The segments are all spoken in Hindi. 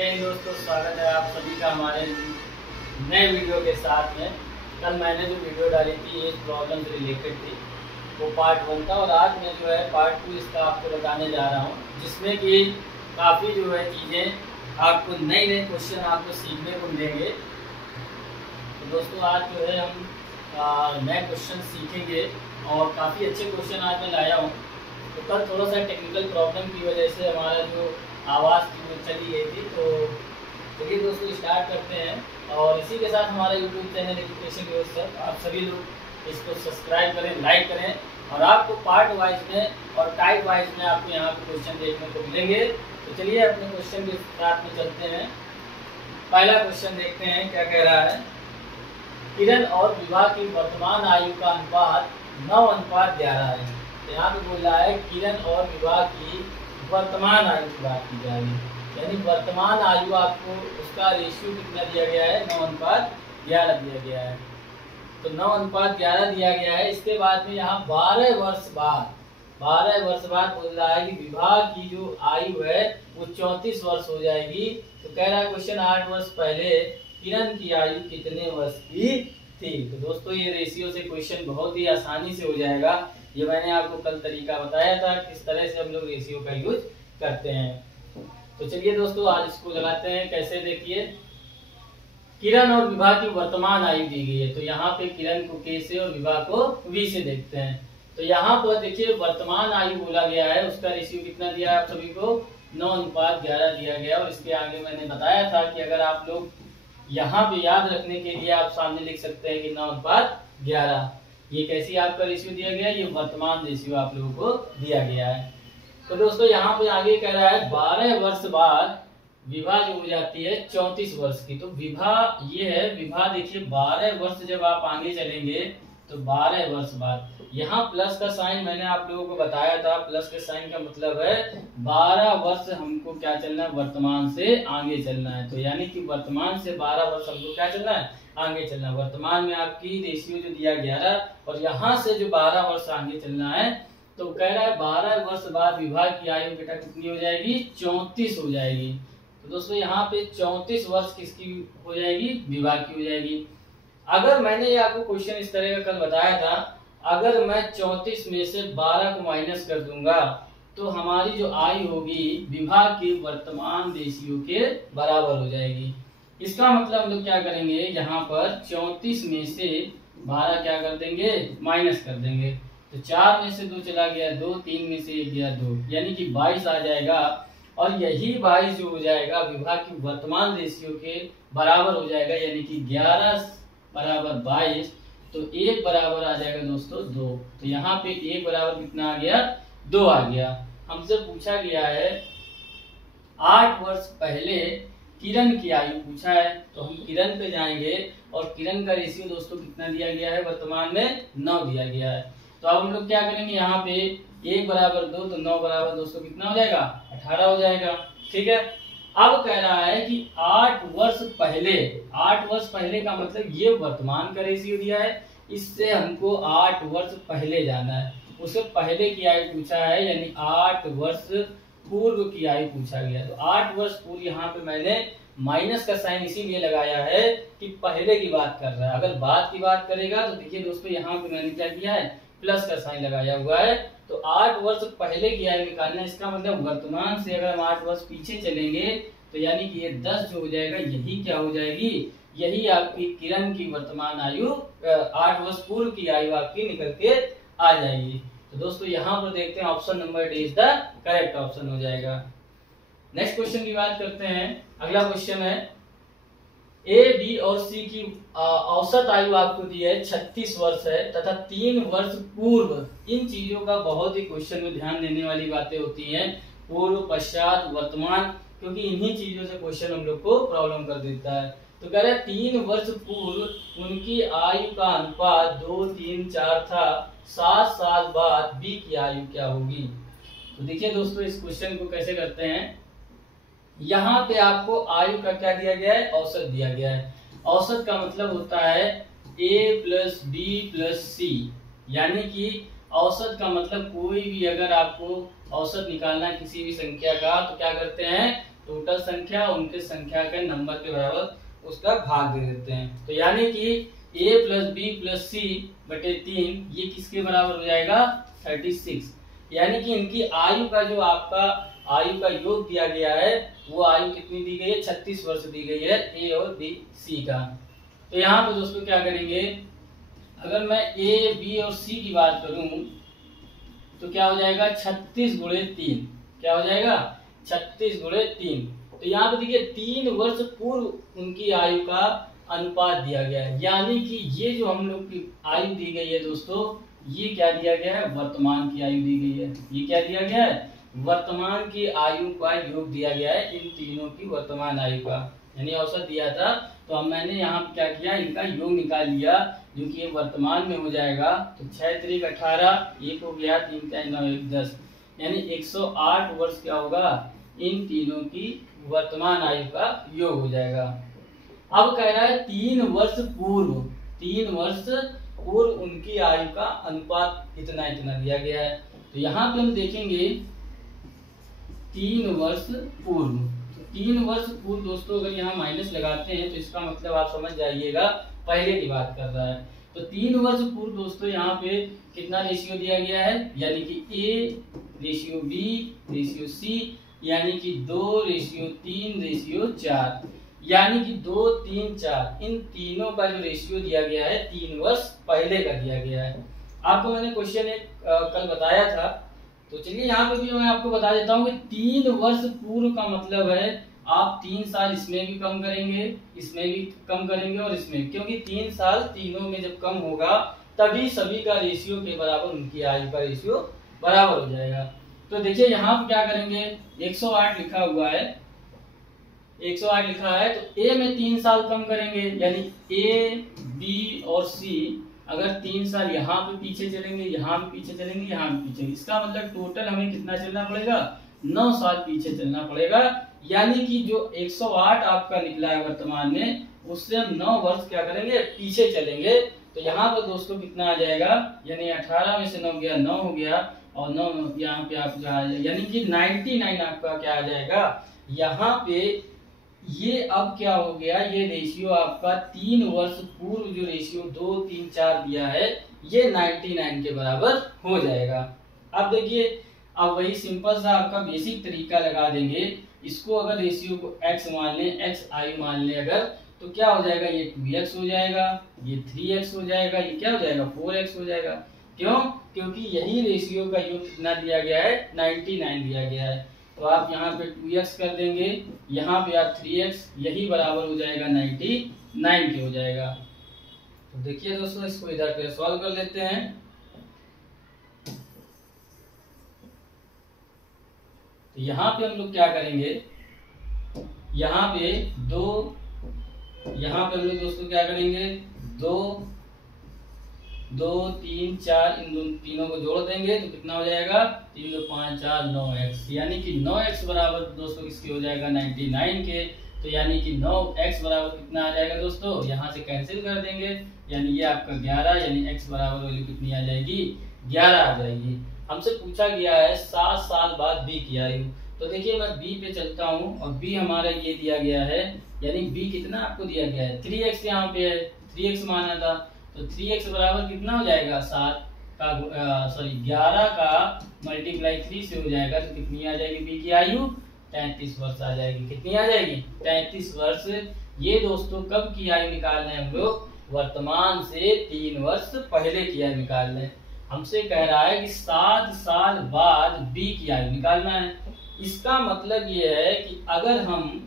दोस्तों, स्वागत है आप सभी का हमारे नए वीडियो के साथ में। कल मैंने जो वीडियो डाली थी एज प्रॉब्लम से रिलेटेड थी, वो पार्ट 1 था और आज मैं जो है पार्ट 2 इसका आपको बताने जा रहा हूँ, जिसमें कि काफ़ी जो है चीज़ें आपको नए नए क्वेश्चन आपको सीखने को मिलेंगे। तो दोस्तों आज जो है हम नए क्वेश्चन सीखेंगे और काफ़ी अच्छे क्वेश्चन आज मैं लाया हूँ। तो कल थोड़ा सा टेक्निकल प्रॉब्लम की वजह से हमारा जो आवाज़ की वो चली गई थी। तो चलिए दोस्तों स्टार्ट करते हैं और इसी के साथ हमारा YouTube channel education news sir, आप सभी लोग इसको सब्सक्राइब करें, लाइक करें और आपको पार्ट वाइज में और टाइप वाइज में आपको यहाँ पे क्वेश्चन देखने को मिलेंगे। तो चलिए अपने क्वेश्चन के साथ में चलते हैं। पहला क्वेश्चन देखते हैं क्या कह रहा है। किरण और विवाह की वर्तमान आयु का अनुपात 9:11 है। तो यहाँ पे बोल रहा है किरण और विवाह की वर्तमान आयु की बात की जाएगी, यानी वर्तमान आयु आपको उसका रेशियो कितना दिया गया है, 9:11 दिया गया है। तो 9:11 दिया गया है। इसके बाद में यहाँ 12 वर्ष बाद बोल रहा है कि विवाह की जो आयु है वो 34 वर्ष हो जाएगी। तो कह रहा है क्वेश्चन 8 वर्ष पहले किरण की आयु कितने वर्ष की थी। तो दोस्तों ये रेशियो से क्वेश्चन बहुत ही आसानी से हो जाएगा। ये मैंने आपको कल तरीका बताया था किस तरह से हम लोग रेशियो का यूज करते हैं। तो चलिए दोस्तों आज इसको लगाते हैं। कैसे देखिए, किरण और विवाह की वर्तमान आयु दी गई है। तो यहाँ पे किरण को के से और विवाह को वी से देखते हैं। तो यहाँ पर देखिए वर्तमान आयु बोला गया है, उसका रेशियो कितना दिया है आप सभी को, 9:11 दिया गया। और इसके आगे मैंने बताया था कि अगर आप लोग यहाँ पे याद रखने के लिए आप सामने लिख सकते हैं कि 9:11। ये कैसी आपका रेशियो दिया गया है, ये वर्तमान रेशियो आप लोगों को दिया गया है। तो दोस्तों यहाँ पे आगे कह रहा है 12 वर्ष बाद विवाह जो हो जाती है 34 वर्ष की। तो विवाह ये है, विवाह देखिए 12 वर्ष जब आप आगे चलेंगे तो 12 वर्ष बाद, यहाँ प्लस का साइन मैंने आप लोगों को बताया था। प्लस के साइन का मतलब है 12 वर्ष हमको क्या चलना है, वर्तमान से आगे चलना है। तो यानी कि वर्तमान से 12 वर्ष हमको क्या चलना है, आगे चलना है। वर्तमान में आपकी रेशियो जो दिया 11 और यहाँ से जो 12 वर्ष आगे चलना है। तो कह रहा है 12 वर्ष बाद विवाह की आयु बेटा कितनी हो जाएगी, 34 हो जाएगी। तो दोस्तों यहाँ पे 34 वर्ष किसकी हो जाएगी, विवाह की हो जाएगी। अगर मैंने ये आपको क्वेश्चन इस तरह का कल बताया था, अगर मैं 34 में से 12 को माइनस कर दूंगा तो हमारी जो आयु होगी विवाह के वर्तमान रेशियो के बराबर हो जाएगी। इसका मतलब हम लोग क्या करेंगे, यहाँ पर 34 में से 12 क्या कर देंगे, माइनस कर देंगे। तो 4 में से 2 चला गया 2, 3 में से 1 गया 2, यानी कि 22 आ जाएगा। और यही 22 जो हो जाएगा विवाह की वर्तमान रेशियो के बराबर हो जाएगा, यानी कि 11 बराबर 22। तो 1 बराबर आ जाएगा दोस्तों 2। तो यहाँ पे 1 बराबर कितना आ गया, 2 आ गया। हमसे पूछा गया है 8 वर्ष पहले किरण की आयु पूछा है। तो हम किरण पे जाएंगे और किरण का रेशियो दोस्तों कितना दिया गया है, वर्तमान में 9 दिया गया है। तो अब हम लोग क्या करेंगे, यहाँ पे 1 बराबर 2 तो 9 बराबर दोस्तों कितना हो जाएगा, 18 हो जाएगा। ठीक है। अब कह रहा है कि 8 वर्ष पहले, 8 वर्ष पहले का मतलब ये वर्तमान का रेशियो दिया है, इससे हमको 8 वर्ष पहले जाना है। उससे पहले की आयु पूछा है, यानी 8 वर्ष पूर्व की आयु पूछा गया। तो 8 वर्ष पूर्व यहाँ पे मैंने माइनस का साइन इसीलिए लगाया है कि पहले की बात कर रहा है। अगर बाद की बात करेगा तो देखिए दोस्तों यहाँ पे मैंने क्या किया है, प्लस का साइन लगाया हुआ है। तो 8 वर्ष पहले की आयु निकालना है। इसका मतलब वर्तमान से अगर हम 8 वर्ष पीछे चलेंगे तो यानी कि ये 10 जो हो जाएगा, यही क्या हो जाएगी, यही आपकी किरण की वर्तमान आयु 8 वर्ष पूर्व की आयु आपकी निकल के आ जाएगी। तो दोस्तों यहाँ पर देखते हैं option number D is the correct option हो जाएगा। नेक्स्ट क्वेश्चन की बात करते हैं। अगला क्वेश्चन है ए, बी और सी की औसत आयु आपको दी है 36 वर्ष है तथा 3 वर्ष पूर्व। इन चीजों का बहुत ही क्वेश्चन में ध्यान देने वाली बातें होती हैं, पूर्व, पश्चात, वर्तमान, क्योंकि इन्हीं चीजों से क्वेश्चन हम लोग को प्रॉब्लम कर देता है। तो कह रहे हैं 3 वर्ष पूर्व उनकी आयु का अनुपात 2, 3, 4 था। 7 साल बाद बी की आयु क्या होगी। तो देखिए दोस्तों इस क्वेश्चन को कैसे करते हैं। यहाँ पे आपको आयु का क्या दिया गया है, औसत दिया गया है। औसत का मतलब होता है a प्लस बी प्लस सी, यानी कि औसत का मतलब कोई भी अगर आपको औसत निकालना है किसी भी संख्या का तो क्या करते हैं, टोटल संख्या उनके संख्या के नंबर के बराबर उसका भाग दे देते हैं। तो यानी कि a प्लस बी प्लस सी बटे 3 ये किसके बराबर हो जाएगा 36। यानी कि इनकी आयु का जो आपका आयु का योग दिया गया है वो आयु कितनी दी गई है 36 वर्ष दी गई है ए और बी सी का। तो यहाँ पे दोस्तों क्या करेंगे, अगर मैं ए बी और सी की बात करूं तो क्या हो जाएगा 36 गुणे 3, क्या हो जाएगा 36 गुणे 3। तो यहाँ पे देखिए 3 वर्ष पूर्व उनकी आयु का अनुपात दिया गया है, यानी कि ये जो हम लोग की आयु दी गई है दोस्तों ये क्या दिया गया है वर्तमान की आयु दी गई है। ये क्या दिया गया है वर्तमान की आयु का योग दिया गया है इन तीनों की वर्तमान आयु का, यानी औसत दिया था। तो अब मैंने यहाँ क्या किया इनका योग निकाल लिया जो कि ये वर्तमान में हो जाएगा। तो 6 3 18 1 हो गया 3 3 9 1 10, यानी 108 वर्ष क्या होगा इन तीनों की वर्तमान आयु का योग हो जाएगा। अब कह रहा है 3 वर्ष पूर्व उनकी आयु का अनुपात इतना इतना दिया गया है। तो यहाँ पे हम देखेंगे 3 वर्ष पूर्व, तो 3 वर्ष पूर्व दोस्तों अगर यहाँ माइनस लगाते हैं तो इसका मतलब आप समझ जाइएगा पहले की बात कर रहा है। तो 3 वर्ष पूर्व दोस्तों यहाँ पे कितना रेशियो दिया गया है, यानी कि A ratio B ratio C, यानी कि 2:3:4, यानी कि 2 3 4 इन तीनों का जो रेशियो दिया गया है 3 वर्ष पहले का दिया गया है। आपको मैंने क्वेश्चन एक कल बताया था, तो चलिए यहाँ पे भी मैं आपको बता देता हूँ कि 3 वर्ष पूर्व का मतलब है आप 3 साल इसमें भी कम करेंगे, इसमें भी कम करेंगे और इसमें, क्योंकि 3 साल तीनों में जब कम होगा तभी सभी का रेशियो के बराबर उनकी आयु का रेशियो बराबर हो जाएगा। तो देखिए यहाँ पे क्या करेंगे 108 लिखा हुआ है, 108 लिखा है तो ए में 3 साल कम करेंगे, यानी ए बी और सी अगर 3 साल यहाँ पे पीछे चलेंगे, यहाँ पे पीछे चलेंगे, यहाँ पे पीछे, इसका मतलब टोटल हमें कितना चलना पड़ेगा 9 साल पीछे चलना पड़ेगा। यानी कि जो 108 आपका निकला है वर्तमान में उससे हम 9 वर्ष क्या करेंगे पीछे चलेंगे। तो यहाँ पर दोस्तों कितना आ जाएगा, यानी 18 में से 9 गया 9 हो गया और 9 यहाँ पे आप आ जाएगा, यानी कि 99 आपका क्या आ जाएगा यहाँ पे। ये अब क्या हो गया, ये रेशियो आपका 3 वर्ष पूर्व जो रेशियो 2 3 4 दिया है ये 99 के बराबर हो जाएगा। अब देखिए अब वही सिंपल सा आपका बेसिक तरीका लगा देंगे, इसको अगर रेशियो को x मान लें, x आयु मान लें अगर, तो क्या हो जाएगा ये 2x हो जाएगा, ये 3x हो जाएगा, ये क्या हो जाएगा 4x हो जाएगा। क्यों, क्योंकि यही रेशियो का योग कितना दिया गया है 99 दिया गया है। तो आप यहाँ पे 2x कर देंगे, यहाँ पे आप 3x, यही बराबर हो जाएगा 99 के हो जाएगा। तो देखिए दोस्तों इसको इधर पे सॉल्व कर लेते हैं। तो यहाँ पे हम लोग क्या करेंगे, यहाँ पे हम लोग दोस्तों क्या करेंगे 2 2 3 4 इन तीनों को जोड़ देंगे तो कितना हो जाएगा 3 2 5 4 9x, यानी कि 9x बराबर दोस्तों किसके हो जाएगा 99 के। तो यानी कि 9x बराबर कितना आ जाएगा दोस्तों, यहाँ से कैंसिल कर देंगे, यानी ये आपका 11, यानी x बराबर वैल्यू कितनी आ जाएगी 11 आ जाएगी। हमसे पूछा गया है 7 साल बाद b की आयु। तो देखिए मैं b पे चलता हूँ और b हमारा ये दिया गया है, यानी b कितना आपको दिया गया है 3x, यहाँ पे है 3x माना था, तो 3x बराबर कितना हो जाएगा 7 का सॉरी 11 का मल्टीप्लाई 3 से हो जाएगा, तो कितनी आ जाएगी b की आयु 33 वर्ष आ जाएगी। कितनी आ जाएगी 33 वर्ष। ये दोस्तों कब की आयु निकाल रहे हैं हम लोग, वर्तमान से 3 वर्ष पहले की आयु निकाल रहे हैं। हमसे कह रहा है कि 7 साल बाद b की आयु निकालना है। इसका मतलब ये है कि अगर हम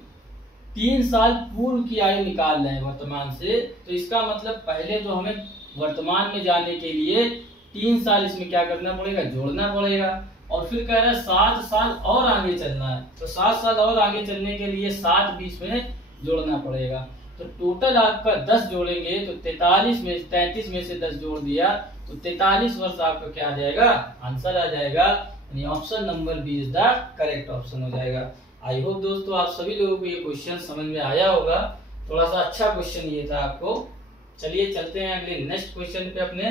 3 साल पूर्व की आयु निकाल रहे हैं वर्तमान से, तो इसका मतलब पहले तो हमें वर्तमान में जाने के लिए 3 साल इसमें क्या करना पड़ेगा जोड़ना पड़ेगा, और फिर कह रहा है 7 साल और आगे चलना है, तो 7 साल और आगे चलने के लिए 7 बीच में जोड़ना पड़ेगा। तो टोटल आपका 10 जोड़ेंगे तो 33 में से 10 जोड़ दिया तो 43 वर्ष आपका क्या आ जाएगा आंसर आ जाएगा, यानी option number B is the correct option हो जाएगा। आई होप दोस्तों आप सभी लोगों को ये क्वेश्चन समझ में आया होगा, थोड़ा सा अच्छा क्वेश्चन ये था आपको। चलिए चलते हैं अगले नेक्स्ट क्वेश्चन पे अपने।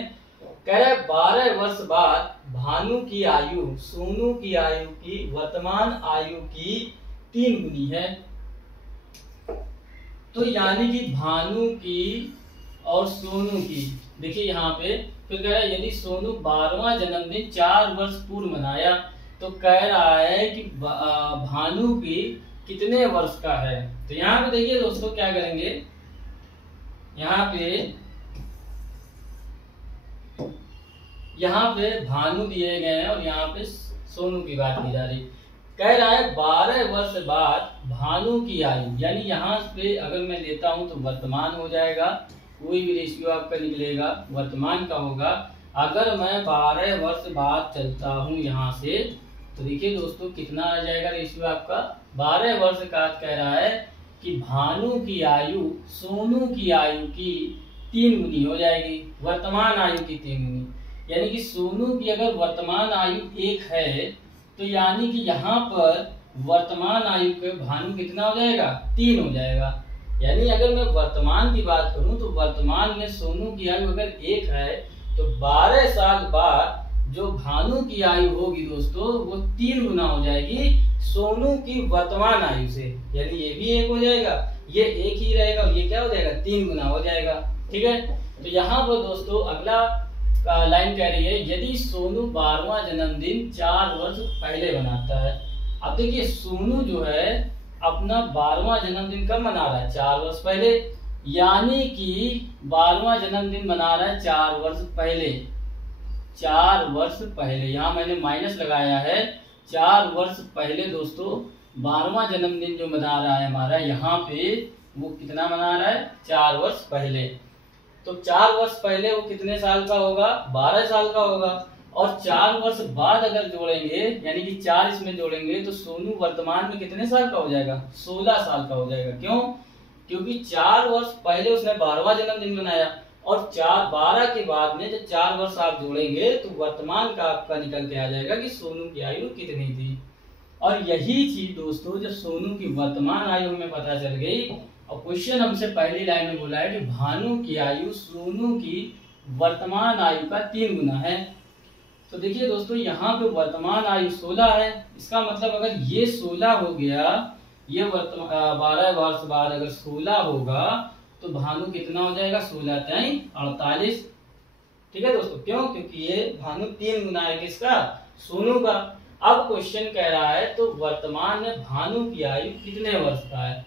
कह रहा है 12 वर्ष बाद भानु की आयु सोनू की आयु की वर्तमान आयु की 3 गुनी है। तो यानी कि भानु की और सोनू की, देखिए यहाँ पे फिर कह रहा है यदि सोनू 12वां जन्मदिन 4 वर्ष पूर्व मनाया, तो कह रहा है कि भानु की कितने वर्ष का है। तो यहाँ पे देखिए दोस्तों क्या करेंगे, यहाँ पे भानु दिए गए हैं और यहाँ पे सोनू की बात की जा रही। कह रहा है 12 वर्ष बाद भानु की आयु, यानी यहाँ पे अगर मैं लेता हूं तो वर्तमान हो जाएगा, कोई भी रेशियो आपका निकलेगा वर्तमान का होगा। अगर मैं 12 वर्ष बाद चलता हूं यहाँ से, तो देखिए दोस्तों कितना आ जाएगा रेशियो आपका, 12 वर्ष का कह रहा है कि भानु की आयु सोनू की आयु की 3 गुनी हो जाएगी, वर्तमान आयु की 3 गुनी। यानी कि सोनू की अगर वर्तमान आयु 1 है, तो यानी कि यहाँ पर वर्तमान आयु के भानु कितना हो जाएगा, 3 हो जाएगा। यानी अगर मैं वर्तमान की बात करूं तो वर्तमान में सोनू की आयु अगर 1 है, तो 12 साल बाद जो भानु की आयु होगी दोस्तों वो 3 गुना हो जाएगी सोनू की वर्तमान आयु से। यानी ये भी 1 हो जाएगा, ये 1 ही रहेगा और ये क्या हो जाएगा, 3 गुना हो जाएगा। ठीक है, तो यहाँ पर दोस्तों अगला लाइन कह रही है यदि सोनू 12वां जन्मदिन 4 वर्ष पहले मनाता है। अब देखिए सोनू जो है अपना 12वां जन्मदिन कब मना रहा है, 4 वर्ष पहले, यानी कि 12वां जन्मदिन मना रहा है 4 वर्ष पहले, 4 वर्ष पहले, यहाँ मैंने माइनस लगाया है, 4 वर्ष पहले दोस्तों 12वां जन्मदिन जो मना रहा है हमारा, यहाँ पे वो कितना मना रहा है, 4 वर्ष पहले। तो 4 वर्ष पहले वो कितने साल का होगा, 12 साल का होगा। और 4 वर्ष बाद अगर जोड़ेंगे, यानी कि 4 इसमें जोड़ेंगे, तो सोनू वर्तमान में कितने साल का हो जाएगा, 16 साल का हो जाएगा। क्यों, क्योंकि 4 वर्ष पहले उसने 12वां जन्मदिन मनाया और 12 के बाद में जब 4 वर्ष आप जोड़ेंगे तो वर्तमान का आपका निकल के आ जाएगा कि सोनू की आयु कितनी थी। और यही चीज दोस्तों जब सोनू की वर्तमान आयु हमें पता चल गई, और क्वेश्चन हमसे पहली लाइन में बोला है कि भानु की आयु सोनू की वर्तमान आयु का 3 गुना है। तो देखिए दोस्तों यहाँ पे वर्तमान आयु 16 है, इसका मतलब अगर ये 16 हो गया, ये 12 वर्ष बाद अगर 16 होगा तो भानु कितना हो जाएगा, 16 × 48। ठीक है दोस्तों, क्यों, क्योंकि ये भानु 3 गुना है किसका, सोनू का। अब क्वेश्चन कह रहा है तो वर्तमान में भानु की आयु कितने वर्ष का है।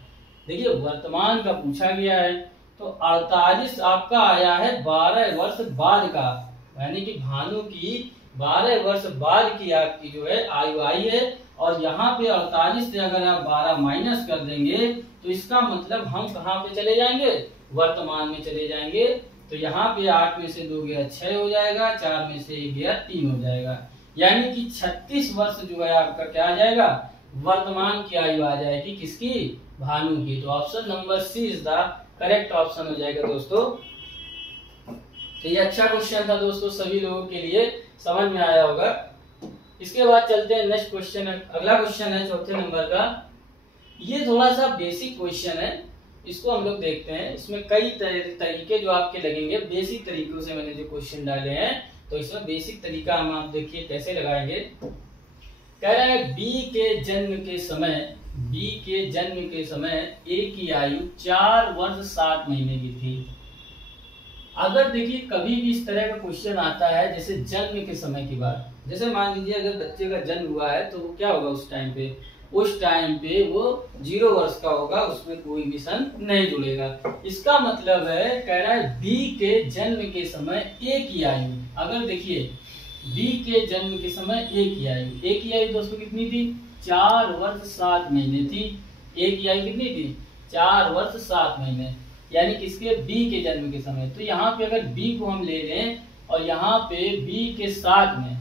देखिए वर्तमान का पूछा गया है, तो 48 आपका आया है 12 वर्ष बाद का, यानी कि भानु की 12 वर्ष बाद की आपकी जो है आयु आई है। और यहाँ पे 48 से अगर आप 12 माइनस कर देंगे तो इसका मतलब हम कहाँ पे चले जाएंगे, वर्तमान में चले जाएंगे। तो यहाँ पे 8 में से 2 गया 6 हो जाएगा, 4 में से 1 गया 3 हो जाएगा, यानी कि 36 वर्ष जो है आपका क्या आ जाएगा, वर्तमान की आयु आ जाएगी किसकी, भानु की। तो option number C is the correct option हो जाएगा दोस्तों। तो ये अच्छा क्वेश्चन था दोस्तों, सभी लोगों के लिए समझ में आया होगा। इसके बाद चलते हैं नेक्स्ट क्वेश्चन, अगला क्वेश्चन है चौथे नंबर का। ये थोड़ा सा बेसिक क्वेश्चन है, इसको हम लोग देखते हैं। इसमें कई तरीके जो आपके लगेंगे, बेसिक तरीकों से मैंने जो क्वेश्चन डाले हैं, तो इसमें बेसिक तरीका हम आप देखिए कैसे लगाएंगे। कह रहा है बी के जन्म के समय ए की आयु 4 वर्ष 7 महीने की थी। अगर देखिए कभी भी इस तरह का क्वेश्चन आता है, जैसे जन्म के समय की बात, जैसे मान लीजिए अगर बच्चे का जन्म हुआ है तो वो क्या होगा उस टाइम पे वो 0 वर्ष का होगा, उसमें कोई भी सन नहीं जुड़ेगा। इसका मतलब है कह रहा है बी के जन्म के समय ए की आयु, अगर देखिए बी के जन्म के समय ए की आयु दोस्तों कितनी थी, 4 वर्ष 7 महीने थी। ए की आयु कितनी थी, 4 वर्ष 7 महीने, यानी किसके, बी के जन्म के समय। तो यहाँ पे अगर बी को हम ले लें और यहाँ पे बी के साथ में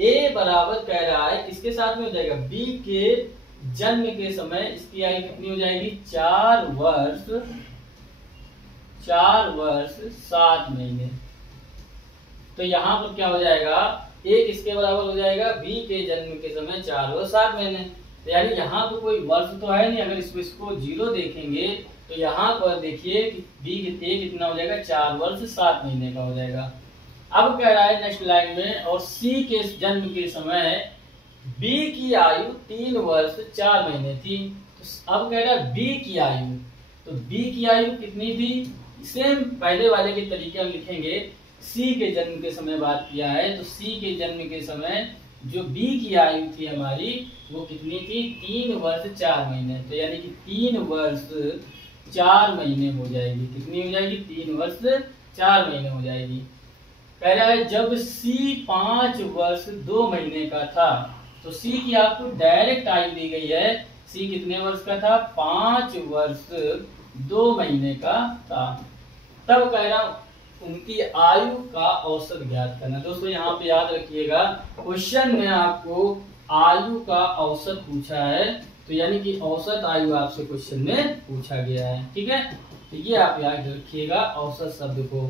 ए बराबर कह रहा है किसके साथ में हो जाएगा, बी के जन्म के समय इसकी आयु कितनी हो जाएगी, 4 वर्ष 7 महीने। तो यहाँ पर क्या हो जाएगा, ए किसके बराबर हो जाएगा, बी के जन्म के समय 4 वर्ष 7 महीने। तो यानी यहाँ तो कोई वर्ष तो है नहीं, अगर इसको 0 देखेंगे तो यहाँ पर देखिए कि बी ए कितना हो जाएगा, 4 वर्ष 7 महीने का हो जाएगा। अब कह रहा है नेक्स्ट लाइन में, और सी के जन्म के समय बी की आयु 3 वर्ष 4 महीने थी। तो अब कह रहा है बी की आयु, तो बी की आयु कितनी थी? सेम पहले वाले के तरीके हम लिखेंगे। सी के जन्म के समय बात किया है, तो सी के जन्म के समय जो बी की आयु थी हमारी वो कितनी थी? 3 वर्ष 4 महीने। तो यानी कि 3 वर्ष 4 महीने हो जाएगी। कितनी हो जाएगी? 3 वर्ष 4 महीने हो जाएगी। कह रहा है जब सी 5 वर्ष 2 महीने का था, तो सी की आपको डायरेक्ट आयु दी गई है। सी कितने वर्ष का था? 5 वर्ष 2 महीने का था। तब कह रहा उनकी आयु का औसत ज्ञात करना। दोस्तों यहाँ पे याद रखिएगा, क्वेश्चन में आपको आयु का औसत पूछा है, तो यानी कि औसत आयु आपसे क्वेश्चन में पूछा गया है। ठीक है, तो ये आप याद रखिएगा औसत शब्द को।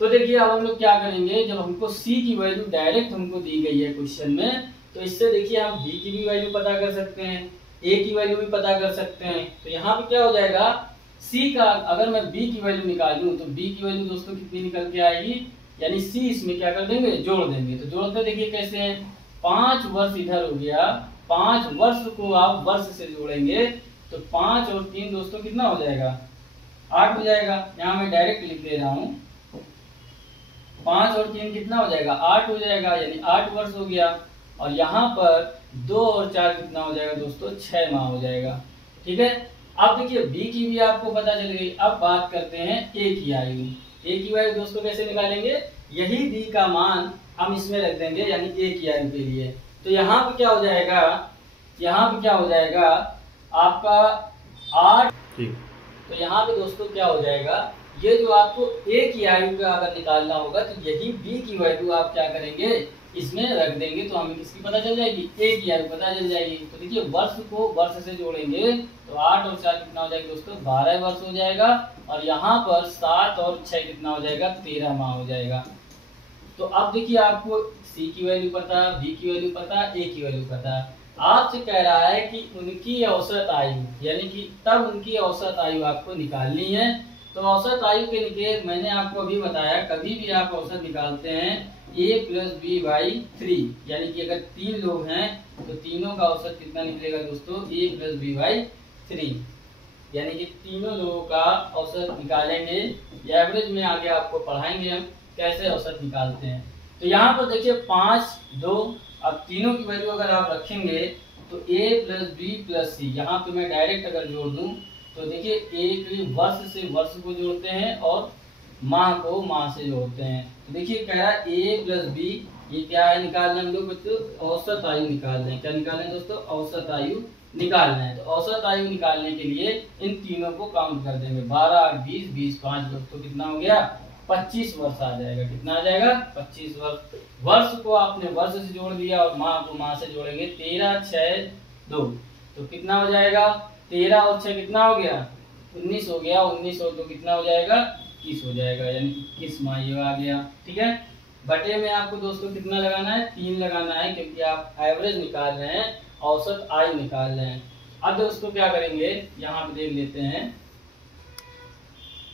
तो देखिए अब हम लोग क्या करेंगे, जब हमको सी की वैल्यू डायरेक्ट हमको दी गई है क्वेश्चन में, तो इससे देखिए हम बी की भी वैल्यू पता कर सकते हैं, ए की वैल्यू भी पता कर सकते हैं। तो यहाँ पे क्या हो जाएगा, सी का अगर मैं बी की वैल्यू निकालूं तो बी की वैल्यू दोस्तों कितनी निकल के आएगी, यानी सी इसमें क्या कर देंगे, जोड़ देंगे। तो जोड़ते देखिए कैसे हैं, 5 वर्ष इधर हो गया, 5 वर्ष को आप वर्ष से जोड़ेंगे तो 5 और 3 दोस्तों कितना हो जाएगा, 8 हो जाएगा। यहाँ मैं डायरेक्ट लिख दे रहा हूँ, 5 और 3 कितना हो जाएगा, 8 हो जाएगा, यानी 8 वर्ष हो गया। और यहाँ पर 2 और 4 कितना हो जाएगा दोस्तों, 6 माह हो जाएगा। ठीक है, अब देखिए बी की भी आपको पता चल गई। अब बात करते हैं ए की आयु। ए की आयु दोस्तों कैसे निकालेंगे, यही डी का मान हम इसमें रख देंगे, यानी ए की आयु के लिए। तो यहाँ पे क्या हो जाएगा, यहाँ पे क्या हो जाएगा आपका 8। तो यहाँ पे दोस्तों क्या हो जाएगा, ये जो आपको ए की आयु का अगर निकालना होगा तो यही बी की वैल्यू आप क्या करेंगे, इसमें रख देंगे, तो हमें किसकी पता चल जाएगी, ए की आयु पता चल जाएगी। तो देखिए वर्ष को वर्ष से जोड़ेंगे तो 8 और 4 कितना हो जाएगा दोस्तों, 12 वर्ष हो जाएगा। और यहाँ पर 7 और 6 कितना हो जाएगा, 13 माह हो जाएगा। तो अब देखिए आपको सी की वैल्यू पता, बी की वैल्यू पता, ए की वैल्यू पता। आपसे कह रहा है कि उनकी औसत आयु, यानी कि तब उनकी औसत आयु आपको निकालनी है। तो औसत आयु के लिए मैंने आपको अभी बताया, कभी भी आप औसत निकालते हैं a प्लस बी बाई 3, यानी कि अगर 3 लोग हैं तो तीनों का औसत कितना निकलेगा दोस्तों, a प्लस बी बाई 3, यानी कि तीनों लोगों का औसत निकालेंगे। एवरेज में आगे आपको पढ़ाएंगे हम कैसे औसत निकालते हैं। तो यहाँ पर देखिए 5, 2, अब तीनों की वैल्यू अगर आप रखेंगे तो a प्लस बी प्लस सी, यहाँ पे मैं डायरेक्ट अगर जोड़ दूं तो देखिए एक वर्ष से वर्ष को जोड़ते हैं और माह को माह से जोड़ते हैं। तो देखिए कह रहा है ए प्लस बी, ये क्या है निकालना हम लोग बच्चों, औसत आयु निकालना है। क्या निकालना है दोस्तों, औसत आयु निकालना है। तो औसत आयु निकालने के लिए इन तीनों को काउंट कर देंगे, 12, 8, 20, 20, 5 दोस्तों कितना हो गया, 25 वर्ष आ जाएगा। कितना आ जाएगा, 25 वर्ष। वर्ष को आपने वर्ष से जोड़ दिया और माह को माह से जोड़ेंगे, 13, 6, 2, तो कितना हो जाएगा, 13 और 6 कितना हो गया, 19 हो गया। 19 और 2 कितना हो जाएगा, 21 हो जाएगा, यानी 21 माह ये आ गया। ठीक है, बटे में आपको दोस्तों कितना लगाना है, 3 लगाना है, क्योंकि आप एवरेज निकाल रहे हैं, औसत आयु निकाल रहे हैं। अब दोस्तों क्या करेंगे, यहाँ पे देख लेते हैं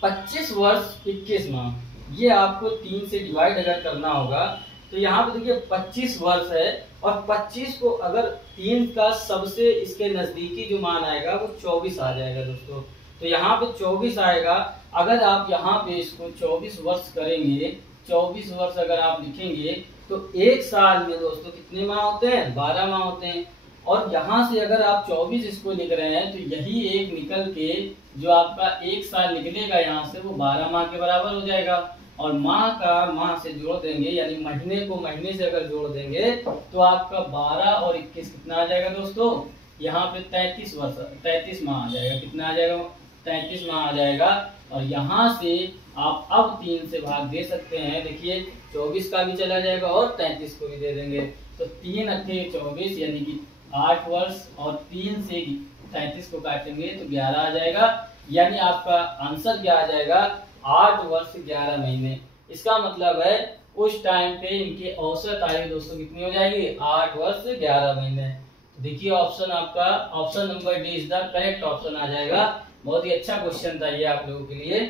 25 वर्ष 21 माह, ये आपको 3 से डिवाइड अगर करना होगा तो यहाँ पे देखिए 25 वर्ष है और 25 को अगर 3 का सबसे इसके नजदीकी जो मान आएगा वो 24 आ जाएगा दोस्तों। तो यहाँ पे 24 आएगा। अगर आप यहाँ पे इसको 24 वर्ष करेंगे, 24 वर्ष अगर आप लिखेंगे तो एक साल में दोस्तों कितने माह होते हैं, 12 माह होते हैं। और यहाँ से अगर आप 24 इसको लिख रहे हैं तो यही एक निकल के जो आपका एक साल निकलेगा यहाँ से वो 12 माह के बराबर हो जाएगा। और माह का माह से जोड़ देंगे, यानी महीने को महीने से अगर जोड़ देंगे तो आपका 12 और 21 कितना आ जाएगा दोस्तों, यहाँ पे 33 वर्ष, 33 माह आ जाएगा। कितना आ जाएगा, 33 माह आ जाएगा। और यहाँ से आप अब 3 से भाग दे सकते हैं, देखिए 24 का भी चला जाएगा और 33 को भी दे देंगे। तो 3 अट्ठे 24, यानी कि 8 वर्ष, और 3 से 33 को काटेंगे तो 11 आ जाएगा। यानी आपका आंसर क्या आ जाएगा, 8 वर्ष 11 महीने। इसका मतलब है उस टाइम पे इनकी औसत आयु दोस्तों कितनी हो जाएगी, 8 वर्ष 11 महीने। तो देखिए ऑप्शन आपका, option number D is the correct option आ जाएगा। बहुत ही अच्छा क्वेश्चन था ये आप लोगों के लिए,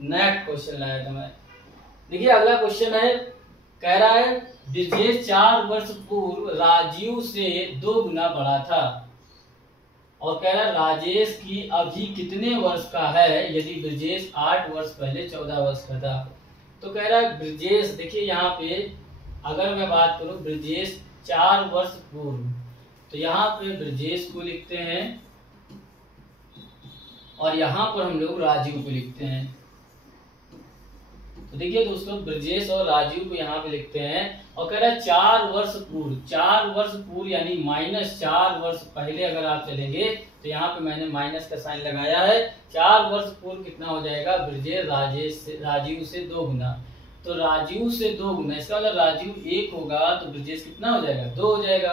नेक्स्ट क्वेश्चन लाया था मैं। देखिए अगला क्वेश्चन है, कह रहा है ब्रजेश 4 वर्ष पूर्व राजीव से 2 गुना बड़ा था। और कह रहा राजेश की अभी कितने वर्ष का है, यदि ब्रजेश 8 वर्ष पहले 14 वर्ष का था। तो कह रहा है ब्रजेश, देखिए यहाँ पे अगर मैं बात करूं ब्रजेश 4 वर्ष पूर्व, तो यहाँ पे ब्रजेश को लिखते हैं और यहाँ पर हम लोग राजीव को लिखते हैं। तो देखिए दोस्तों ब्रजेश और राजीव को यहाँ पे लिखते हैं और कह रहा है 4 वर्ष पूर्व, 4 वर्ष पूर्व यानी -4 वर्ष पहले अगर आप चलेंगे तो यहाँ पे मैंने माइनस का साइन लगाया है। 4 वर्ष पूर्व कितना हो जाएगा, ब्रजेश राजीव से 2 गुना। तो राजीव से 2 गुना, इसका मतलब राजीव 1 होगा तो ब्रजेश कितना हो जाएगा, 2 हो जाएगा।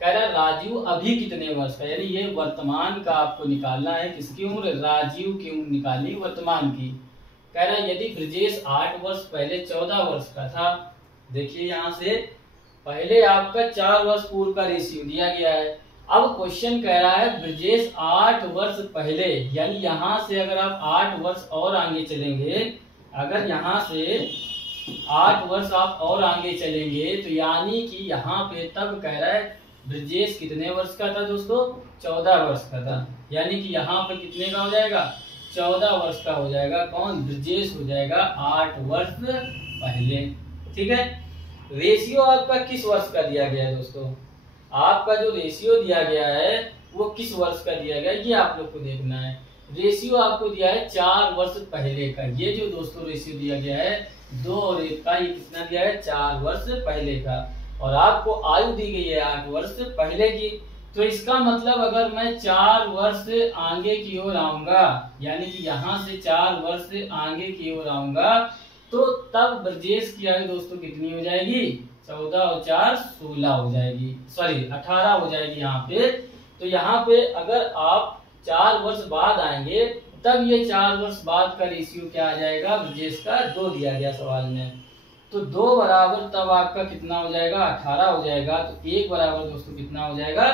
कह रहा राजीव अभी कितने वर्ष का, यानी ये वर्तमान का आपको निकालना है। किसकी उम्र, राजीव की उम्र निकालनी वर्तमान की। कह रहा है यदि ब्रजेश 8 वर्ष पहले 14 वर्ष का था, देखिए यहाँ से पहले आपका 4 वर्ष पूर्व का रेशियो दिया गया है। अब क्वेश्चन कह रहा है ब्रजेश 8 वर्ष पहले, यानी यहाँ से अगर आप 8 वर्ष और आगे चलेंगे, अगर यहाँ से 8 वर्ष आप और आगे चलेंगे तो यानी कि यहाँ पे तब कह रहा है ब्रजेश कितने वर्ष का था दोस्तों, 14 वर्ष का था। यानी कि यहाँ पे कितने का हो जाएगा, 14 वर्ष का हो जाएगा। कौन, ब्रजेश हो जाएगा 8 वर्ष पहले। ठीक है, रेशियो आपका किस वर्ष का दिया गया है दोस्तों, आपका जो रेशियो दिया गया है वो किस वर्ष का दिया गया है, ये आप लोग को देखना है। रेशियो आपको दिया है 4 वर्ष पहले का। ये जो दोस्तों रेशियो दिया गया है 2 और 1 का, ये कितना दिया है, 4 वर्ष पहले का। और आपको आयु दी गई है 8 वर्ष पहले की। तो इसका मतलब अगर मैं 4 वर्ष आगे की ओर आऊंगा, यानी कि यहाँ से 4 वर्ष आगे की ओर आऊंगा, तो तब ब्रजेश की आयु दोस्तों कितनी हो जाएगी, 14 और 4 16 हो जाएगी, सॉरी 18 हो जाएगी यहाँ पे। तो यहाँ पे अगर आप 4 वर्ष बाद आएंगे तब ये 4 वर्ष बाद का रेशियो क्या आ जाएगा, ब्रजेश का 2 दिया गया सवाल में। तो 2 बराबर तब आपका कितना हो जाएगा, 18 हो जाएगा। तो 1 बराबर दोस्तों कितना हो जाएगा,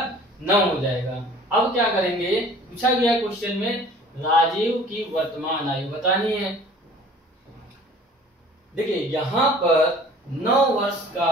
9 हो जाएगा। अब क्या करेंगे, पूछा गया क्वेश्चन में राजीव की वर्तमान आयु बतानी है। देखिए यहाँ पर 9 वर्ष का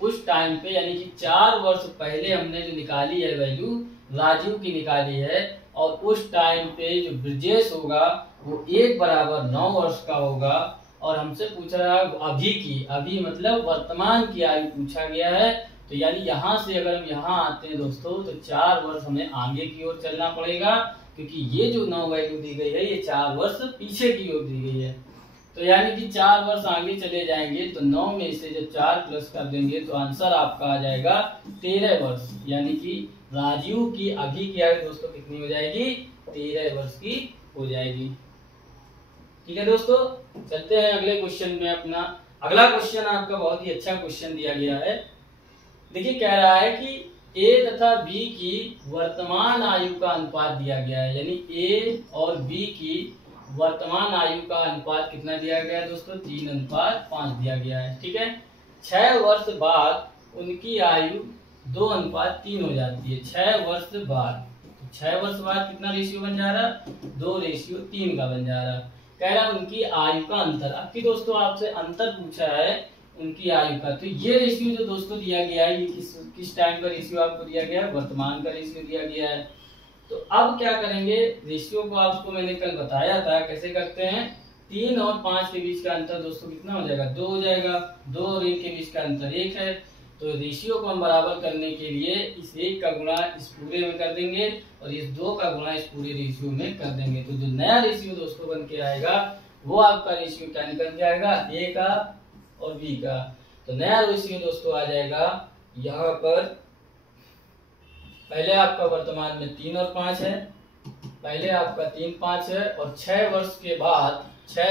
उस टाइम पे, यानी कि 4 वर्ष पहले हमने जो निकाली है वैल्यू राजीव की निकाली है, और उस टाइम पे जो ब्रजेश होगा वो 1 बराबर 9 वर्ष का होगा। और हमसे पूछा रहा है अभी की, अभी मतलब वर्तमान की आयु पूछा गया है। तो यानी यहाँ से अगर हम यहाँ आते हैं दोस्तों तो 4 वर्ष हमें आगे की ओर चलना पड़ेगा, क्योंकि ये जो 9 वैल्यू दी गई है ये 4 वर्ष पीछे की ओर दी गई है। तो यानी कि 4 वर्ष आगे चले जाएंगे तो 9 में से जब 4 प्लस कर देंगे तो आंसर आपका आ जाएगा 13 वर्ष। यानी कि राजीव की अभी की आयु दोस्तों कितनी हो जाएगी, 13 वर्ष की हो जाएगी। ठीक है दोस्तों, चलते हैं अगले क्वेश्चन में। अपना अगला क्वेश्चन आपका बहुत ही अच्छा क्वेश्चन दिया गया है। देखिए कह रहा है कि ए तथा बी की वर्तमान आयु का अनुपात दिया गया है, यानी ए और बी की वर्तमान आयु का अनुपात कितना दिया गया है दोस्तों, 3:5 दिया गया है। ठीक है, 6 वर्ष बाद उनकी आयु 2:3 हो जाती है। 6 वर्ष बाद, 6 वर्ष बाद कितना रेशियो बन जा रहा, 2:3 का बन जा रहा। कह रहा है उनकी आयु का अंतर। अब की दोस्तों आपसे अंतर पूछा है उनकी आयु का, तो ये रेशियो जो दोस्तों दिया गया है ये किस टाइम का रेशियो आपको दिया गया है, वर्तमान का रेशियो दिया गया है। तो अब क्या करेंगे, रेशियो को आपको मैंने कल बताया था कैसे करते हैं। 3 और 5 के बीच का अंतर दोस्तों कितना हो जाएगा, 2 हो जाएगा। 2 और 1 के बीच का अंतर 1 है। तो रेशियो को हम बराबर करने के लिए इस 1 का गुणा इस पूरे में कर देंगे और इस 2 का गुणा इस पूरे रेशियो में कर देंगे। तो जो नया रेशियो दोस्तों बन के आएगा वो आपका रेशियो क्या निकल जाएगा, ए का और बी का। तो नया रेशियो दोस्तों आ जाएगा यहाँ पर, पहले आपका वर्तमान में 3 और 5 है, पहले आपका 3 5 है, और 6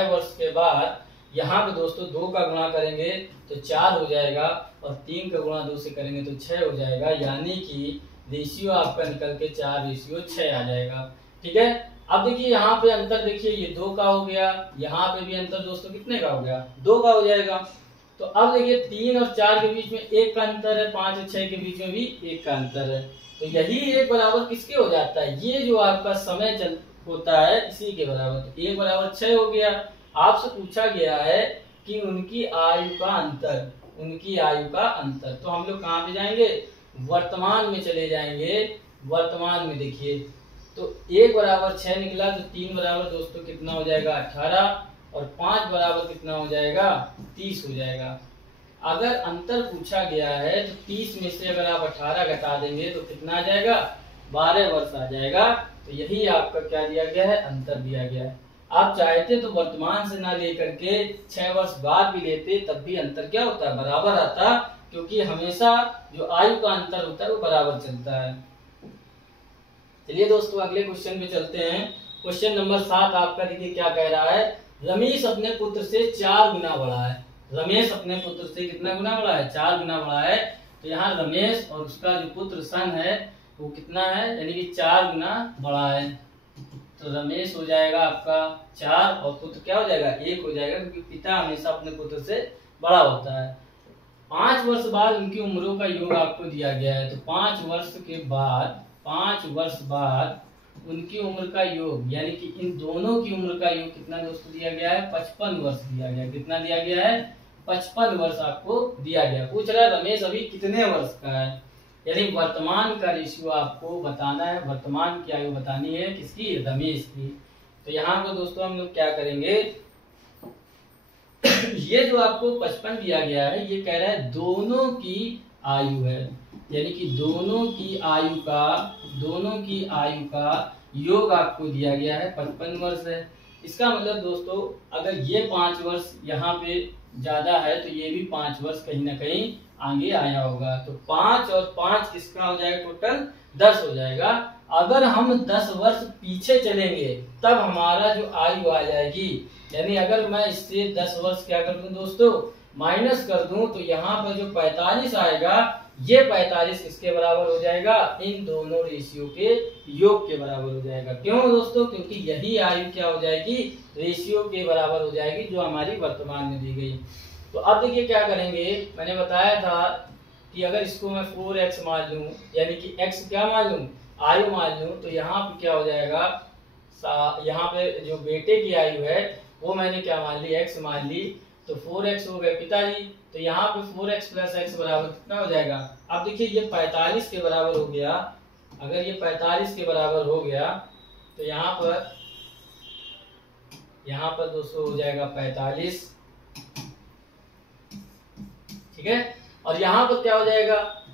वर्ष के बाद यहाँ पे दोस्तों 2 का गुणा करेंगे तो 4 हो जाएगा, और 3 का गुणा 2 से करेंगे तो 6 हो जाएगा। यानी कि रेशियो आपका निकल के 4:6 आ जाएगा। ठीक है, अब देखिए यहाँ पे अंतर देखिए, ये 2 का हो गया, यहाँ पे भी अंतर दोस्तों कितने का हो गया, 2 का हो जाएगा। तो अब देखिए 3 और 4 के बीच में 1 का अंतर है, 5 और 6 के बीच में भी 1 का अंतर है। तो यही 1 बराबर किसके हो जाता है, ये जो आपका समय चल होता है इसी के बराबर। तो 1 बराबर 6 हो गया। आपसे पूछा गया है कि उनकी आयु का अंतर, उनकी आयु का अंतर। तो हम लोग कहाँ पे जाएंगे, वर्तमान में चले जाएंगे। वर्तमान में देखिए तो 1 बराबर 6 निकला, तो 3 बराबर दोस्तों कितना हो जाएगा 18 और 5 बराबर कितना हो जाएगा 30 हो जाएगा। अगर अंतर पूछा गया है तो 30 में से अगर आप 18 घटा देंगे तो कितना आ जाएगा 12 वर्ष आ जाएगा। तो यही आपका क्या दिया गया है, अंतर दिया गया है। आप चाहते तो वर्तमान से ना लेकर के 6 वर्ष बाद भी लेते, तब भी अंतर क्या होता है, बराबर आता, क्योंकि हमेशा जो आयु का अंतर होता है वो बराबर चलता है। चलिए दोस्तों अगले क्वेश्चन पे चलते हैं। क्वेश्चन नंबर 7 आपका देखिए क्या कह रहा है, रमेश अपने पुत्र से 4 गुना बड़ा है। रमेश अपने पुत्र से कितना गुना बड़ा है, 4 गुना बड़ा है। तो यहाँ रमेश और उसका जो पुत्र सन है वो कितना है, यानी कि 4 गुना बड़ा है। तो रमेश हो जाएगा आपका 4 और पुत्र क्या हो जाएगा 1 हो जाएगा, क्योंकि पिता हमेशा अपने पुत्र से बड़ा होता है। 5 वर्ष बाद उनकी उम्रों का योग आपको दिया गया है। तो 5 वर्ष के बाद, 5 वर्ष बाद उनकी उम्र का योग, यानी कि इन दोनों की उम्र का योग कितना दोस्तों दिया गया है, 55 वर्ष दिया गया है। कितना दिया गया है, 55 वर्ष आपको दिया गया। पूछ रहा है रमेश अभी कितने वर्ष का है, यानी वर्तमान का रेशियो आपको बताना है, वर्तमान की आयु बतानी है किसकी, रमेश की। तो यहाँ पर दोस्तों हम लोग क्या करेंगे, ये जो आपको 55 दिया गया है ये कह रहा है दोनों की आयु है, यानी कि दोनों की आयु का योग आपको दिया गया है 55 वर्ष है। इसका मतलब दोस्तों अगर ये 5 वर्ष यहाँ पे ज्यादा है तो ये भी 5 वर्ष कहीं ना कहीं आगे आया होगा। तो 5 और 5 किसका हो जाएगा, टोटल 10 हो जाएगा। अगर हम 10 वर्ष पीछे चलेंगे तब हमारा जो आयु आ जाएगी, यानी अगर मैं इससे 10 वर्ष क्या कर दूं दोस्तों, माइनस कर दूं, तो यहाँ पर जो 45 आएगा ये 45 किसके बराबर हो जाएगा, इन दोनों रेशियो के योग के बराबर हो जाएगा। क्यों दोस्तों, क्योंकि यही आयु क्या हो जाएगी, रेशियो के बराबर हो जाएगी जो हमारी वर्तमान में दी गई। तो अब देखिए क्या करेंगे, मैंने बताया था कि अगर इसको मैं 4x मान लूं, यानी कि x क्या मान लूं, आयु मान लूं, तो यहाँ पे क्या हो जाएगा, यहाँ पे जो बेटे की आयु है वो मैंने क्या मान ली, x मान ली। तो 4x हो गए पिताजी, तो यहाँ पे 4x प्लस x बराबर कितना हो जाएगा। अब देखिए ये 45 के बराबर हो गया, अगर ये 45 के बराबर हो गया तो यहाँ पर दोस्तों हो जाएगा 45, ठीक है। और यहाँ पर क्या हो जाएगा,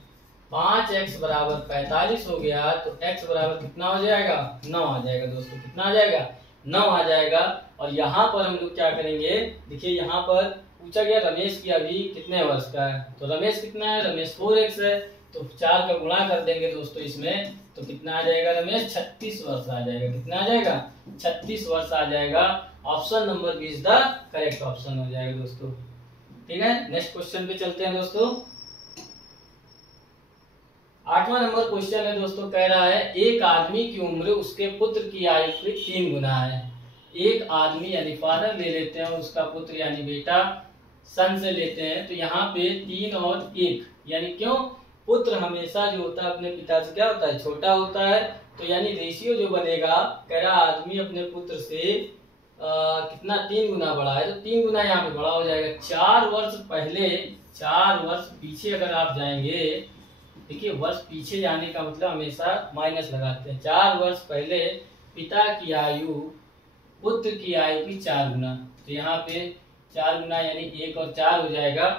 5x बराबर 45 हो गया, तो x बराबर कितना हो जाएगा, 9 आ जाएगा दोस्तों। कितना आ जाएगा, 9 आ जाएगा। और यहाँ पर हम लोग क्या करेंगे, देखिए यहाँ पर पूछा गया रमेश की अभी कितने वर्ष का है, तो रमेश कितना है, रमेश 4x है, तो 4 का गुणा कर देंगे दोस्तों इसमें, तो कितना आ जाएगा रमेश, 36 वर्ष आ जाएगा। कितना आ जाएगा, 36 वर्ष आ जाएगा। Option number B is the correct option हो जाएगा दोस्तों, ठीक है। नेक्स्ट क्वेश्चन पे चलते हैं दोस्तों। 8वां नंबर क्वेश्चन है दोस्तों, कह रहा है एक आदमी की उम्र उसके पुत्र की आयु के 3 गुना है। एक आदमी यानी फादर ले लेते हैं, उसका पुत्र यानी बेटा सन से लेते हैं, तो यहाँ पे 3 और 1, यानी क्यों, पुत्र हमेशा जो होता है अपने पिता से क्या होता है, छोटा होता है। तो यानी रेशियो जो बनेगा, कह रहा आदमी अपने पुत्र से कितना 3 गुना बड़ा है, तो 3 गुना यहाँ पे बड़ा हो जाएगा। 4 वर्ष पहले, 4 वर्ष पीछे अगर आप जाएंगे, देखिए वर्ष पीछे जाने का मतलब हमेशा माइनस लगाते हैं। 4 वर्ष पहले पिता की आयु पुत्र की आयु की 4 गुना, तो यहाँ पे 4 गुना यानी 1 और 4 हो जाएगा।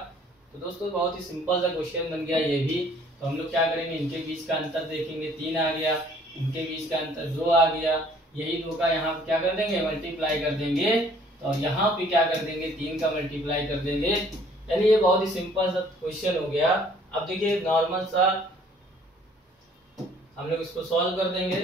तो दोस्तों बहुत ही सिंपल सा क्वेश्चन बन गया ये भी। तो हम लोग क्या करेंगे, इनके बीच का अंतर देखेंगे, 3 आ गया, इनके बीच का अंतर 2 आ गया, यही 2 का यहाँ क्या कर देंगे, मल्टीप्लाई कर देंगे, तो यहाँ पे क्या कर देंगे, 3 का मल्टीप्लाई कर देंगे। यानी ये बहुत ही सिंपल सा क्वेश्चन हो गया। अब देखिए नॉर्मल सा हम लोग इसको सॉल्व कर देंगे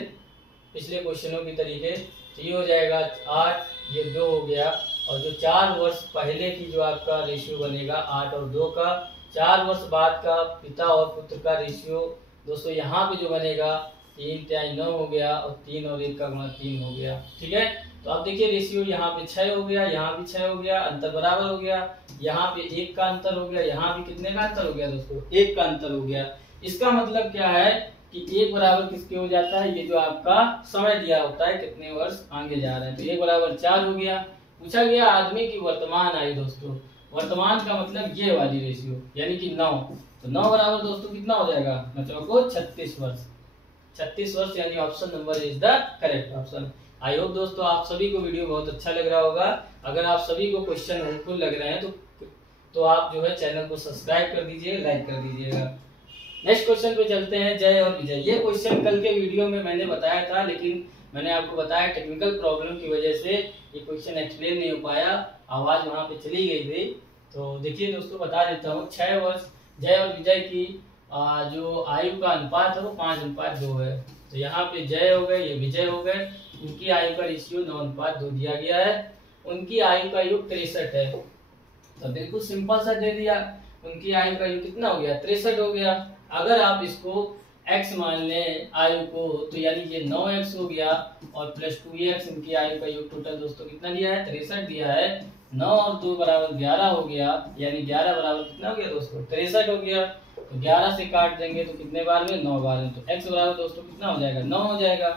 पिछले क्वेश्चनों की तरीके। तो ये हो जाएगा 8, ये 2 हो गया, और जो 4 वर्ष पहले की जो आपका रेशियो बनेगा 8 और 2 का, 4 वर्ष बाद का पिता और पुत्र का रेशियो दोस्तों यहाँ पे जो बनेगा 3 3 9 हो गया, और 3 और 1 का गुणा 3 हो गया, ठीक है। तो अब देखिए रेशियो यहाँ पे 6 हो गया, यहाँ भी 6 हो गया, अंतर बराबर हो गया, यहाँ पे 1 का अंतर हो गया, यहाँ भी कितने का अंतर हो गया दोस्तों, 1 का अंतर हो गया। इसका मतलब क्या है कि 1 बराबर किसके हो जाता है, ये जो आपका समय दिया होता है कितने वर्ष आगे जा रहे हैं, तो 1 बराबर 4 हो गया। पूछा गया आदमी की वर्तमान आयु दोस्तों, वर्तमान का मतलब ये वाली रेशियो यानी कि 9। तो 9 बराबर दोस्तों कितना हो जाएगा, मैं को 36 वर्ष। 36 वर्ष यानी option number is the correct option. I hope दोस्तों आप सभी को वीडियो बहुत अच्छा लग रहा होगा। अगर आप सभी को क्वेश्चन हेल्पफुल लग रहे हैं तो आप जो है चैनल को सब्सक्राइब कर दीजिए, लाइक कर दीजिएगा। नेक्स्ट क्वेश्चन पे चलते हैं, जय और विजय। ये क्वेश्चन कल के वीडियो में मैंने बताया था, लेकिन मैंने आपको बताया टेक्निकल प्रॉब्लम की वजह से ये क्वेश्चन एक्सप्लेन नहीं हो पाया, आवाज वहां पे चली गई थी। तो देखिए दोस्तों बता देता हूँ, 6 वर्ष जय और विजय की जो आयु का अनुपात है वो 5:2 है। तो यहाँ पे जय हो गए, ये विजय हो गए, उनकी आयु का रेशियो 9:2 दिया गया है। उनकी आयु का युग 63 है। तो बिल्कुल सिंपल सा दे दिया, उनकी आयु का युग कितना हो गया, 63 हो गया। अगर आप इसको x मान लें आयु को, तो यानी ये 9x हो गया और प्लस 2x इनकी आयु का योग टोटल दोस्तों कितना दिया है, 63 दिया है। 9 और 2 बराबर 11 हो गया, यानी 11 बराबर कितना हो गया दोस्तों, 63 हो गया। तो 11 से काट देंगे तो कितने बार में, 9 बार में। तो x बराबर दोस्तों कितना हो जाएगा, 9 हो जाएगा।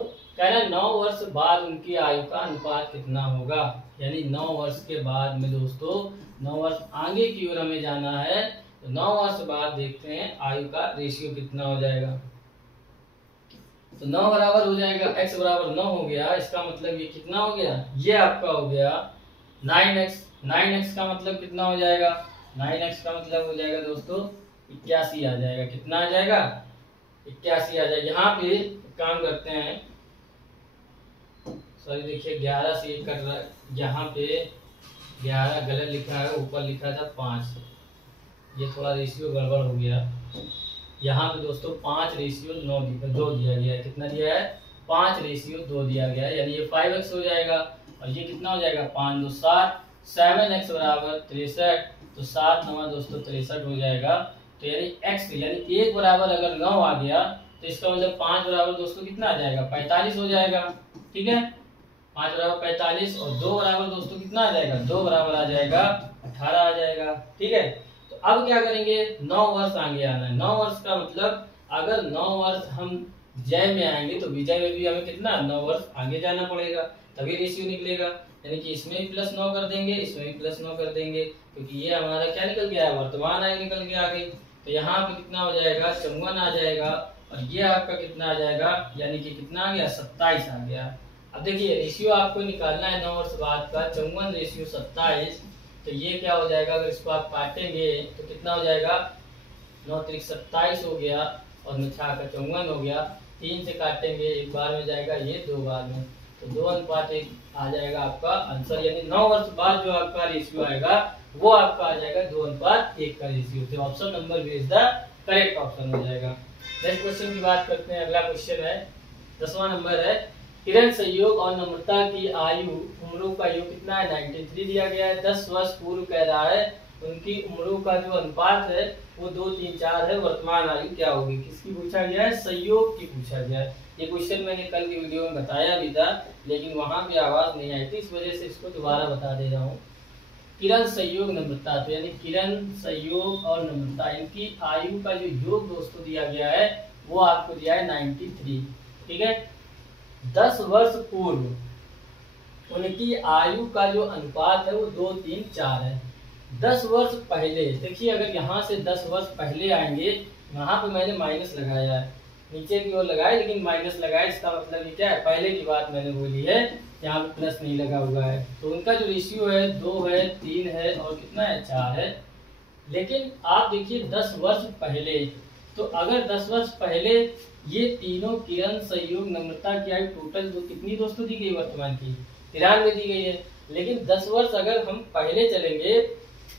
कह रहे 9 वर्ष बाद उनकी आयु का अनुपात कितना होगा, यानी 9 वर्ष के बाद में दोस्तों 9 वर्ष आगे की ओर हमें जाना है। तो 9 वर्ष बाद देखते हैं आयु का रेशियो कितना हो जाएगा। तो 9 बराबर हो जाएगा, x बराबर 9 हो गया, इसका मतलब ये कितना हो गया, ये आपका हो गया 9x। 9x का मतलब कितना हो जाएगा, 9x का मतलब हो जाएगा दोस्तों 81 आ जाएगा। कितना आ जाएगा, 81 आ जाएगा। यहाँ पे काम करते हैं, सॉरी देखिए 11 से 1 कट रहा है, यहाँ पे 11 गलत लिखा है, ऊपर लिखा था 5, ये थोड़ा रेशियो गड़बड़ हो गया। यहाँ पे दोस्तों 5 रेशियो 2 दिया गया है। कितना दिया है, 5 रेशियो 2 दिया गया है, यानी ये 5x हो जाएगा और ये कितना हो जाएगा, 5 2 7, 7x बराबर 63। तो 7 9 दोस्तों 63 हो जाएगा। तो यानी x यानी 1 बराबर अगर 9 आ गया तो इसका मतलब 5 बराबर दोस्तों कितना आ जाएगा, 45 हो जाएगा। ठीक है, 5 बराबर 45 और 2 बराबर दोस्तों कितना आ जाएगा, 2 बराबर आ जाएगा 18 आ जाएगा। ठीक है, तो अब क्या करेंगे, 9 वर्ष आगे आना है। 9 वर्ष का मतलब अगर 9 वर्ष हम जय में आएंगे तो विजय में भी हमें कितना 9 वर्ष आगे जाना पड़ेगा, तभी रेशियो निकलेगा। यानी कि इसमें भी प्लस 9 कर देंगे, इसमें भी प्लस 9 कर देंगे, क्योंकि ये हमारा क्या निकल गया है, वर्तमान आयु निकल के आ गई। तो यहाँ पे कितना हो जाएगा, 54 आ जाएगा और ये आपका कितना आ जाएगा, यानी कि कितना आ गया, 27 आ गया। अब देखिए रेशियो आपको निकालना है 9 वर्ष बाद का, 54 रेशियो 27। तो ये क्या हो जाएगा, अगर इसको आप काटेंगे तो कितना हो जाएगा, 9 3 27 हो गया और 9 का 54 हो गया। 3 से काटेंगे, एक बार में जाएगा ये, 2 बार में, तो 2:1 आ जाएगा आपका आंसर। यानी 9 वर्ष बाद जो आपका रेशियो आएगा वो आपका आ जाएगा 2:1 का रेशियो। तो option number B is the correct option हो जाएगा। नेक्स्ट क्वेश्चन की बात करते हैं। अगला क्वेश्चन है 10वां नंबर है, किरण संयोग और नम्रता की आयु उम्रों का योग कितना है, 93 दिया गया है। 10 वर्ष पूर्व कह रहा है उनकी उम्रों का जो अनुपात है वो 2 3 4 है। वर्तमान आयु क्या होगी, किसकी पूछा गया है, संयोग की पूछा गया है। ये क्वेश्चन मैंने कल की वीडियो में बताया भी था, लेकिन वहां पे आवाज नहीं आई थी, इस वजह से इसको दोबारा बता दे रहा हूँ। किरण संयोग नम्रता, तो यानी किरण संयोग और नम्रता इनकी आयु का जो योग दोस्तों दिया गया है वो आपको दिया है 93। ठीक है, 10 वर्ष पूर्व उनकी आयु का जो अनुपात है वो 2 3 4 है। 10 वर्ष पहले देखिए, अगर यहाँ से 10 वर्ष पहले आएंगे, यहाँ पे मैंने माइनस लगाया है, नीचे की ओर लगाया लेकिन माइनस लगाया, इसका मतलब ये क्या है, पहले की बात मैंने बोली है, यहाँ पे प्लस नहीं लगा हुआ है। तो उनका जो रेशियो है 2 है, 3 है और कितना है, 4 है। लेकिन आप देखिए 10 वर्ष पहले, तो अगर 10 वर्ष पहले ये तीनों किरण संयोग नम्रता की आयु टोटल तो कितनी दोस्तों दी गई, वर्तमान की 93 दी गई है। लेकिन 10 वर्ष अगर हम पहले चलेंगे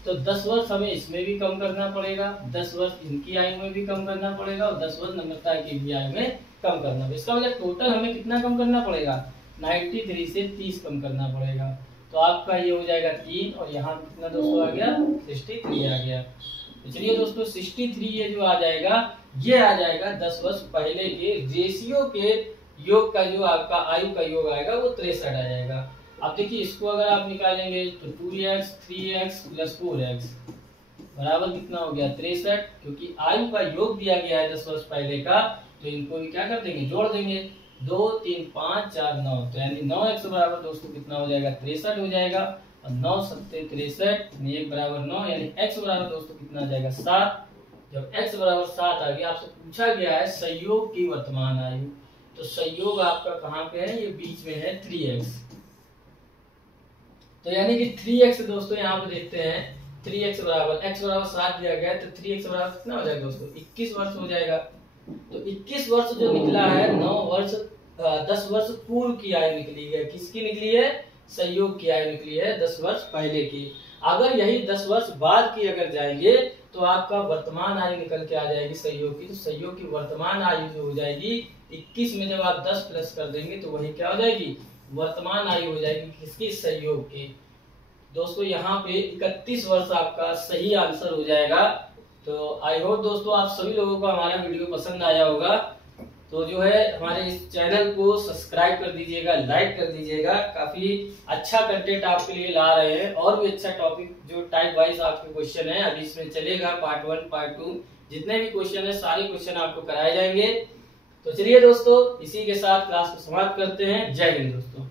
तो 10 वर्ष हमें इसमें भी कम करना पड़ेगा, 10 वर्ष इनकी आयु में भी कम करना पड़ेगा और 10 वर्ष नम्रता की भी आयु में कम करना पड़ेगा। इसका मतलब टोटल हमें कितना कम करना पड़ेगा, 93 से 30 कम करना पड़ेगा। तो आपका ये हो जाएगा 3 और यहाँ कितना दोस्तों आ गया, 63 आ गया। तो चलिए दोस्तों 63 ये जो आ जाएगा, ये आ जाएगा 10 वर्ष पहले के रेशियो के योग का जो आपका आयु का योग आएगा वो 63 आ जाएगा। अब देखिए इसको अगर आप निकालेंगे तो 2x 3x प्लस 4x बराबर कितना हो गया, 63, क्योंकि आयु का योग दिया गया है 10 वर्ष पहले का, तो इनको भी क्या कर देंगे, जोड़ देंगे, 2 3 5 4 9। तो यानी 9x बराबर दोस्तों कितना हो जाएगा, 63 हो जाएगा। और 9 सत्ते 63, 1 बराबर 9, यानी x बराबर दोस्तों कितना आ जाएगा 7। जब x बराबर 7 आ गया, आपसे पूछा गया है संयोग की वर्तमान आयु, तो संयोग आपका कहाँ पे है, ये बीच में है 3x। तो यानी कि 3x दोस्तों यहाँ पे देखते हैं 3x बराबर x बराबर 7 दिया गया है, तो 3x बराबर कितना हो जाएगा दोस्तों 21 वर्ष हो जाएगा। तो 21 वर्ष जो निकला है 9 वर्ष 10 वर्ष पूर्व की आयु निकली है। किसकी निकली है, संयोग की आयु निकली है 10 वर्ष पहले की। अगर यही 10 वर्ष बाद की अगर जाएंगे तो आपका वर्तमान आयु निकल के आ जाएगी संयोग की। तो संयोग की वर्तमान आयु जो हो जाएगी 21 में जब आप 10 प्लस कर देंगे तो वही क्या हो जाएगी, वर्तमान आयु हो जाएगी किसकी, संयोग की। दोस्तों यहाँ पे 31 वर्ष आपका सही आंसर हो जाएगा। तो आई होप दोस्तों आप सभी लोगों को हमारा वीडियो पसंद आया होगा। तो जो है हमारे इस चैनल को सब्सक्राइब कर दीजिएगा, लाइक कर दीजिएगा। काफी अच्छा कंटेंट आपके लिए ला रहे हैं, और भी अच्छा टॉपिक जो टाइप वाइज आपके क्वेश्चन है अभी इसमें चलेगा। पार्ट 1 पार्ट 2 जितने भी क्वेश्चन है सारे क्वेश्चन आपको कराए जाएंगे। तो चलिए दोस्तों इसी के साथ क्लास को समाप्त करते हैं। जय हिंद दोस्तों।